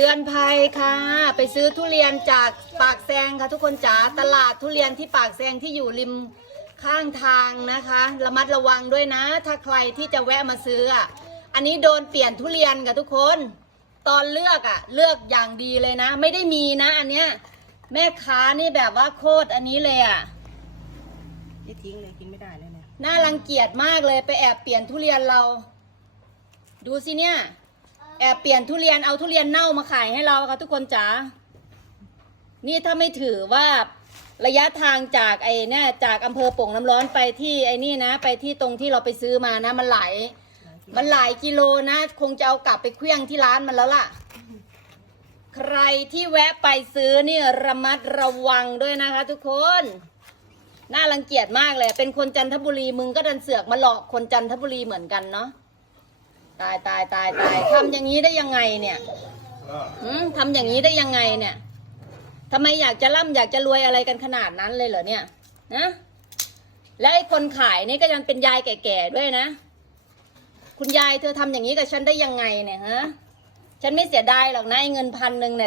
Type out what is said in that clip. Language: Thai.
เตือนภัยค่ะ ไปซื้อทุเรียนจากปากแซงค่ะทุกคนจ๋าตลาดทุเรียนที่ปากแซงที่อยู่ริมข้างทางนะคะ ระมัดระวังด้วยนะ ถ้าใครที่จะแวะมาซื้ออะอันนี้โดนเปลี่ยนทุเรียนค่ะทุกคน ตอนเลือกอะ เลือกอย่างดีเลยนะ ไม่ได้มีนะ อันเนี้ยแม่ค้านี่แบบว่าโคตรอันนี้เลยอะนี่ทิ้งเลยกินไม่ได้เลยเนี่ยน่ารังเกียจมากเลยไปแอบเปลี่ยนทุเรียนเรา ดูสิเนี่ย แอบเปลี่ยนทุเรียนเอาทุเรียนเน่ามาขายให้เราค่ะทุกคนจ๋า นี่ถ้าไม่ถือว่าระยะทางจากไอ้เนี่ยจากอำเภอโป่งน้ำร้อนไปที่ไอ้นี่นะ ไปที่ตรงที่เราไปซื้อมานะ มันหลายมันหลายกิโลนะ คงจะเอากลับไปเคลี้ยงที่ร้านมันแล้วล่ะ ใครที่แวะไปซื้อนี่ระมัดระวังด้วยนะคะ ทุกคน น่ารังเกียจมากเลย เป็นคนจันทบุรีมึงก็ดันเสือกมาหลอกคนจันทบุรีเหมือนกันเนาะ ตายตายตายตายทำอย่างนี้ได้ยังไงเนี่ยหืมทำอย่างนี้ได้ยังไงเนี่ยทำไมอยากจะร่ำอยากจะรวยอะไรกันขนาดนั้นเลยเหรอเนี่ยนะและไอ้คนขายนี่ก็ยังเป็นยายแก่ๆด้วยนะ คุณยายเธอทำอย่างนี้กับฉันได้ยังไงเนี่ยฮะฉันไม่เสียดายหรอกนะไอ้เงินพันหนึ่งเนี่ย